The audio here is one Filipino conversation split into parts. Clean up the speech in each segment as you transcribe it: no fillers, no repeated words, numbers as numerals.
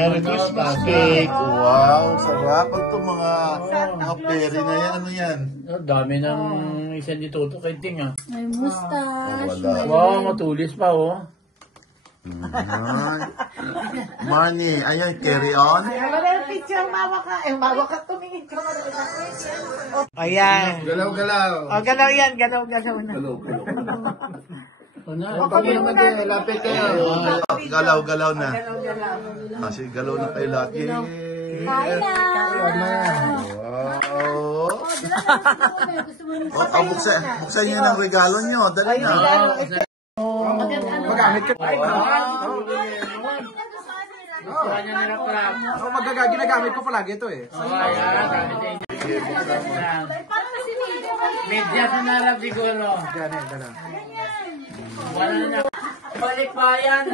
Merry Christmas cake. Wow, sarap. Ito mga berry na yan. Ano yan? Dami ng isa dito to kay Ting ah. May mustache. Wow, matulis pa oh. Marnie, ayan, carry on. Wala picture mama ka. Mama ka tumingin ka. Ayan. Galaw-galaw. O, galaw yan. Galaw-galaw na. O kami naman din. lapit kayo. Galaw-galaw na. Galaw-galaw. Kasi galaw na kayo lahat. Yay! Kain na! Wow! Buksan niyo ng regalo niyo. Dali na. Magamit ka. Ginagamit ko palagi ito eh. Media sa narap siguro. Wala na. Balik pa yan.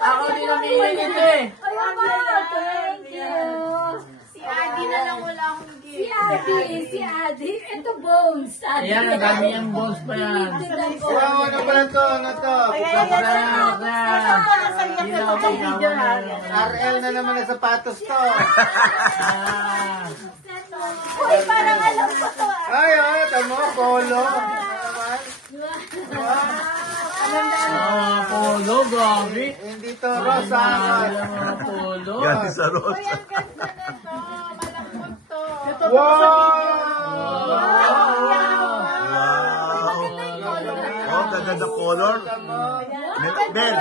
Ako din namili nito eh. Thank you! Si Adi na lang wala akong gift. Si Adi. Ito bones. Ayan, ang dami yung bones pa yan. Wow, ano ba ito? Ano ito? RL na naman ang sapatos to. Uy, parang alam ko to. Ay, tamo, polo. Polo, grabe. Hindi to rosa. Polo. Galing sa Rosa. Ang ganda na to. Malambot to. Oh, ganda na color. Ben,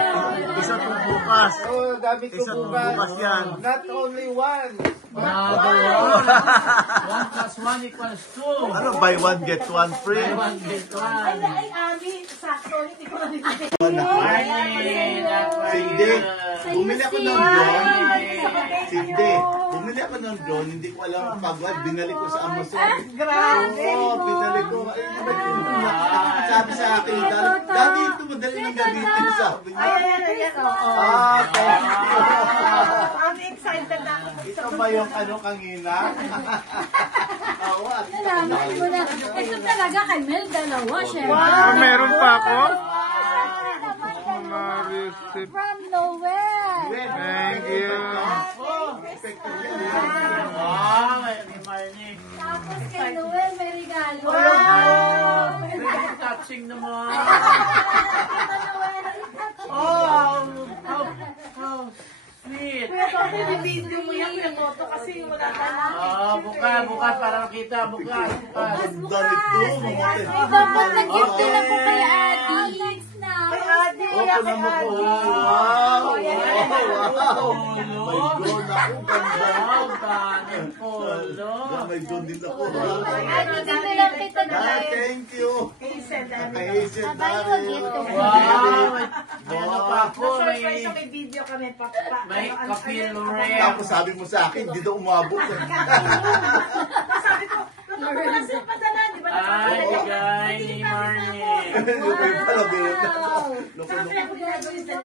isa itong bukas. Oh, dami ko Isa itong bukas yan. Not only one. Bravo. 1 plus 1 equals 2. Ano, buy one, get one free? 1 get 1. Ay, Abi, sakto. Hindi ko nabibigay. Cindy, bumili ako ng drone. Cindy, bumili ako ng drone. Hindi ko alam ang pagwad. Binalik ko sa Amazon. Grabe. Oo, binalik ko. Sabi sa akin, dati ito madali nang gamitin, sabi niya. Ayan. Thank you. I'm excited na ako. Ito ba yung ano kanina? Oo, at Nalaman mo na. Ito talaga kay Mel, dalawa, syempre. Meron pa ako? From Noel. Thank you. Wow, may Marnie. Tapos kay Noel, may regalo. Touching naman. Sweet. Kuya Toto, i-video mo yan. Kuya Toto, kasi wala ka na. Bukas para makita. Bukas. ang damit ko, mga Dapat nag-gift din ako kay Adi. Next na. Adi, Opo na mo po. Wow! Wow! May gold ako, ganda. Polo. May gold din ako. Adi, dito lang kita Ah, thank you. Hazel, Kaisip Sabay mo dito. Wow. Ano pa ako? surprise, may video kami. May kapil rin. Tapos sabi mo sa akin, hindi daw umabot. Sabi ko, napapalas yung padala, di ba? Ay, bigay ni Marnie. Hindi ko yung pala, Sabi ko,